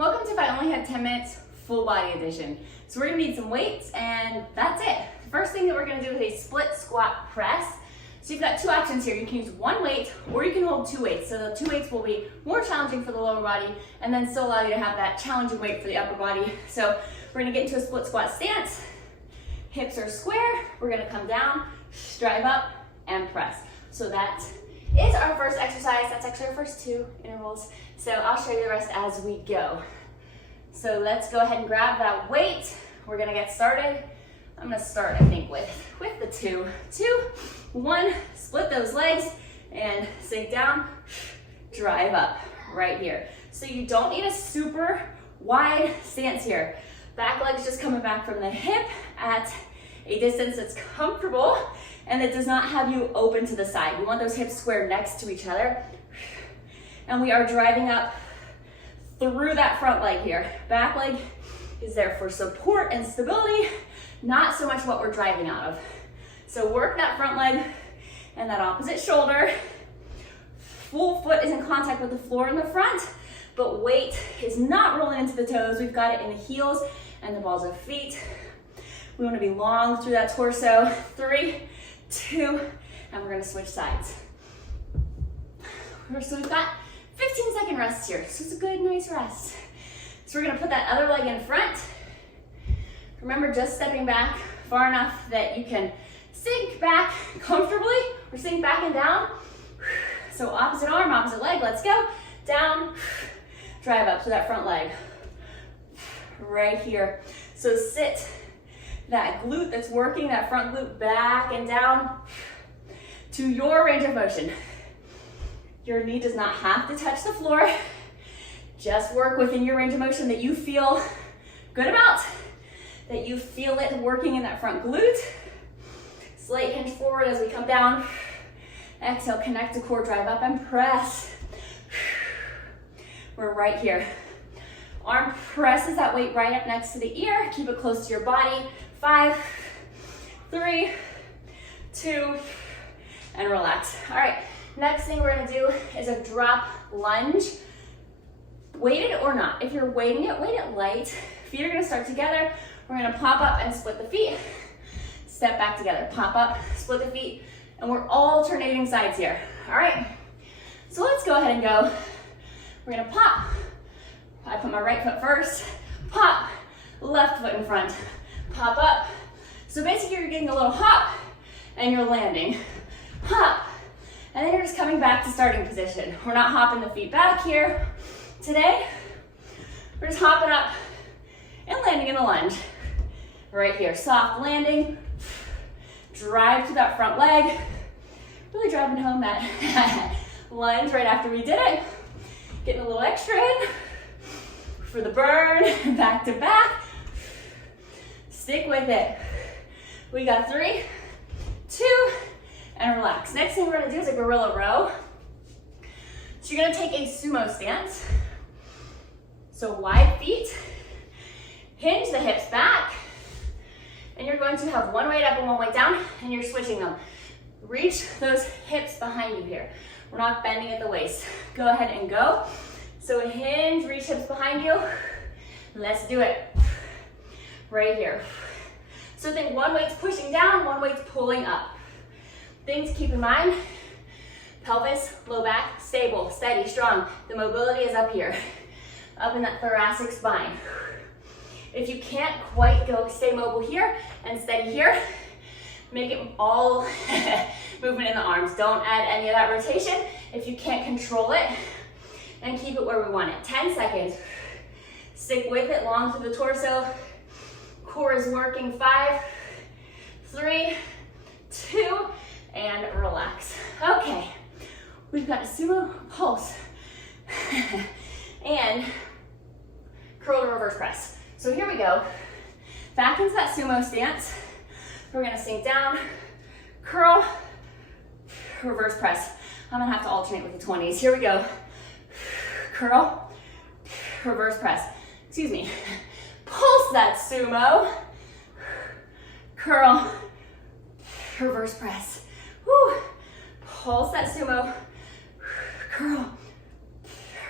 Welcome to If I Only Had 10 Minutes Full Body Edition. So we're gonna need some weights and that's it. The first thing that we're gonna do is a split squat press. So you've got two options here. You can use one weight or you can hold two weights. So the two weights will be more challenging for the lower body and then still allow you to have that challenging weight for the upper body. So we're gonna get into a split squat stance. Hips are square. We're gonna come down, drive up, and press. So that is our first exercise. That's actually our first two intervals. So I'll show you the rest as we go. So let's go ahead and grab that weight. We're gonna get started. I'm gonna start, I think, with the two. 2, 1, split those legs and sink down, drive up right here. So you don't need a super wide stance here. Back leg's just coming back from the hip at a distance that's comfortable and that does not have you open to the side. We want those hips square next to each other. And we are driving up through that front leg here. Back leg is there for support and stability, not so much what we're driving out of. So work that front leg and that opposite shoulder. Full foot is in contact with the floor in the front, but weight is not rolling into the toes. We've got it in the heels and the balls of feet. We want to be long through that torso. 3, 2, and we're going to switch sides. So we've got 15-second rest here. So it's a good, nice rest. So we're going to put that other leg in front. Remember, just stepping back far enough that you can sink back comfortably or sink back and down. So opposite arm, opposite leg. Let's go. Down, drive up to that front leg. Right here. So sit that glute that's working, that front glute back and down to your range of motion. Your knee does not have to touch the floor. Just work within your range of motion that you feel good about, that you feel it working in that front glute. Slight hinge forward as we come down. Exhale, connect to core, drive up and press. We're right here. Arm presses that weight right up next to the ear. Keep it close to your body. 5, 3, 2, and relax. All right, next thing we're gonna do is a drop lunge. Weighted or not. If you're weighting it, weight it light. Feet are gonna start together. We're gonna pop up and split the feet. Step back together, pop up, split the feet, and we're alternating sides here. All right, so let's go ahead and go. We're gonna pop. I put my right foot first, pop, left foot in front, pop up. So basically you're getting a little hop and you're landing. Hop, and then you're just coming back to starting position. We're not hopping the feet back here today. We're just hopping up and landing in a lunge. Right here, soft landing. Drive to that front leg. Really driving home that lunge right after we did it. Getting a little extra in for the burn, back to back. Stick with it. We got 3, 2, and relax. Next thing we're gonna do is a gorilla row. So you're gonna take a sumo stance. So wide feet, hinge the hips back, and you're going to have one weight up and one weight down, and you're switching them. Reach those hips behind you here. We're not bending at the waist. Go ahead and go. So hinge, reach hips behind you. Let's do it. Right here. So think one weight's pushing down, one weight's pulling up. Things to keep in mind. Pelvis, low back, stable, steady, strong. The mobility is up here. Up in that thoracic spine. If you can't quite stay mobile here and steady here, make it all movement in the arms. Don't add any of that rotation if you can't control it, and keep it where we want it. 10 seconds. Stick with it, long through the torso. Core is working. 5, 3, 2, and relax. Okay, we've got a sumo pulse and curl to reverse press. So here we go. Back into that sumo stance. We're gonna sink down, curl, reverse press. I'm gonna have to alternate with the 20s. Here we go. Curl, reverse press. Excuse me. Pulse that sumo. Curl, reverse press. Woo. Pulse that sumo. Curl,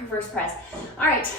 reverse press. All right.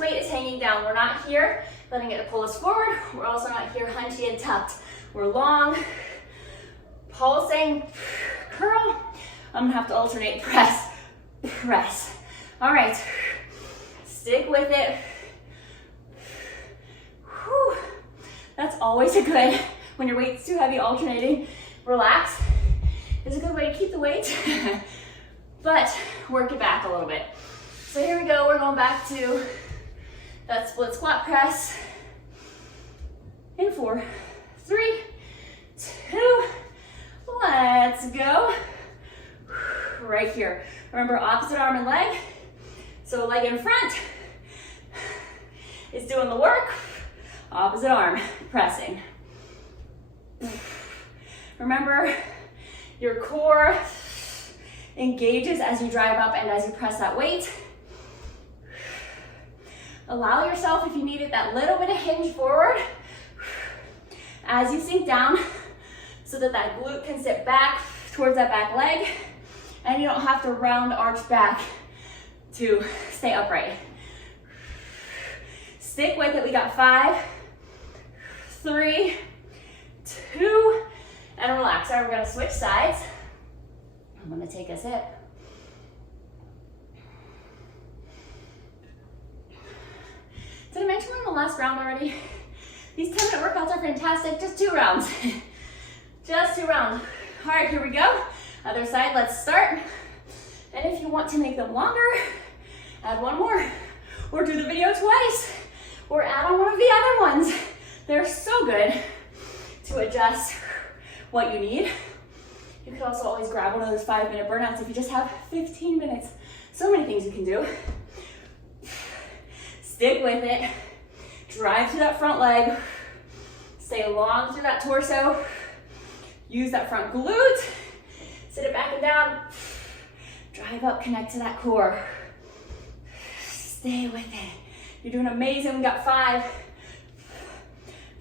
weight is hanging down. We're not here letting it pull us forward. We're also not here hunchy and tucked. We're long, pulsing, curl. I'm gonna have to alternate press, press. All right, stick with it. Whew. That's always a good, when your weight's too heavy, alternating, relax. It's a good way to keep the weight, but work it back a little bit. So here we go, we're going back to that split squat press. In 4, 3, 2, let's go. Right here. Remember, opposite arm and leg. So leg in front is doing the work. Opposite arm, pressing. Remember, your core engages as you drive up and as you press that weight. Allow yourself, if you need it, that little bit of hinge forward as you sink down so that that glute can sit back towards that back leg and you don't have to round arch back to stay upright. Stick with it. We got 5, 3, 2, and relax. All right, we're gonna switch sides. I'm gonna take a sip. Did I mention we're in the last round already? These 10-minute workouts are fantastic. Just 2 rounds. Just 2 rounds. All right, here we go. Other side, let's start. And if you want to make them longer, add 1 more. Or do the video twice. Or add on one of the other ones. They're so good to adjust what you need. You could also always grab one of those 5-minute burnouts if you just have 15 minutes. So many things you can do. Stick with it. Drive through that front leg. Stay long through that torso. Use that front glute. Sit it back and down. Drive up, connect to that core. Stay with it. You're doing amazing. We got 5,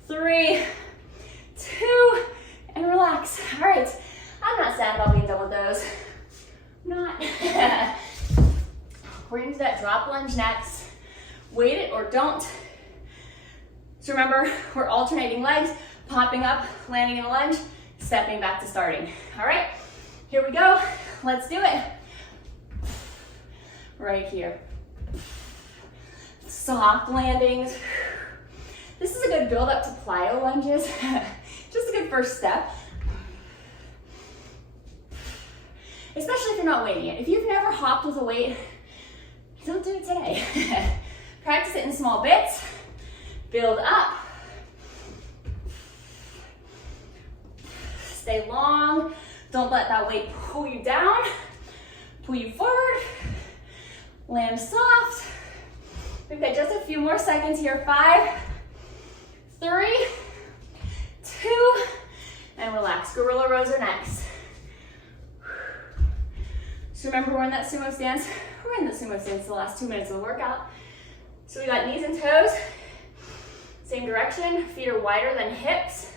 3, 2, and relax. All right. I'm not sad about being done with those. I'm not. We're gonna do that drop lunge next. Weight it or don't. So remember, we're alternating legs, popping up, landing in a lunge, stepping back to starting. All right, here we go. Let's do it. Right here. Soft landings. This is a good build up to plyo lunges. Just a good first step. Especially if you're not weighting it. If you've never hopped with a weight, don't do it today. Practice it in small bits. Build up. Stay long. Don't let that weight pull you down. Pull you forward. Land soft. We've got just a few more seconds here. 5, 3, 2, and relax. Gorilla rows are next. So remember, we're in that sumo stance. We're in the sumo stance the last 2 minutes of the workout. So we got knees and toes, same direction. Feet are wider than hips.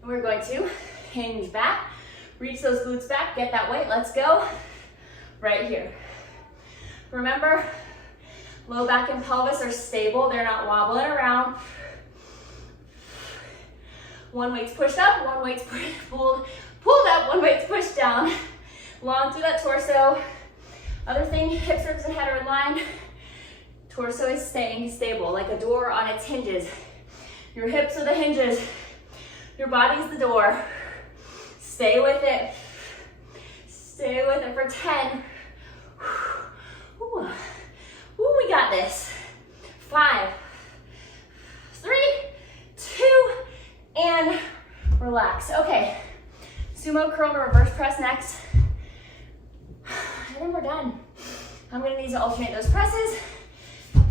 And we're going to hinge back, reach those glutes back, get that weight. Let's go. Right here. Remember, low back and pelvis are stable. They're not wobbling around. One weight's pushed up, one weight's pulled up, one weight's pushed down. Long through that torso. Other thing, hips, ribs, and head are in line. Torso is staying stable, like a door on its hinges. Your hips are the hinges. Your body's the door. Stay with it. Stay with it for 10. Ooh. Ooh, we got this. 5, 3, 2, and relax. Okay, sumo curl to reverse press next. And then we're done. I'm gonna need to alternate those presses.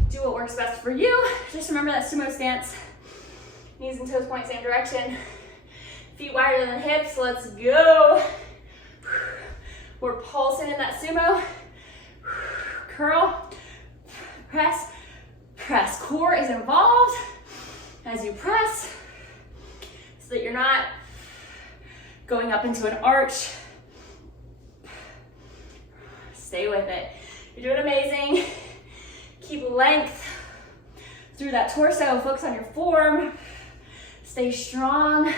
Do what works best for you. Just remember that sumo stance. Knees and toes point same direction. Feet wider than hips. Let's go. We're pulsing in that sumo. Curl, press, press. Core is involved as you press so that you're not going up into an arch. Stay with it. You're doing amazing. Keep length through that torso. Focus on your form. Stay strong.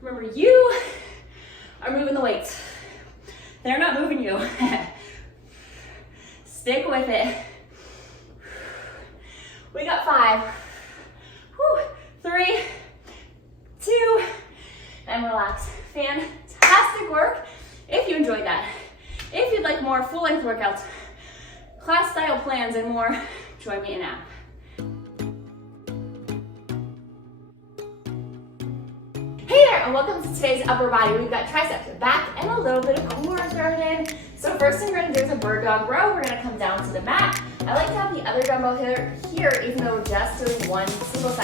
Remember, you are moving the weights. They're not moving you. Stick with it. We got 5. 3, 2, and relax. Fantastic work. If you enjoyed that, if you'd like more full-length workouts, class style plans, and more, join me in app. Hey there, and welcome to today's upper body. We've got triceps, back, and a little bit of core thrown in. So first thing we're gonna do is a bird dog row. We're gonna come down to the mat. I like to have the other dumbbell here even though we're just doing one single side.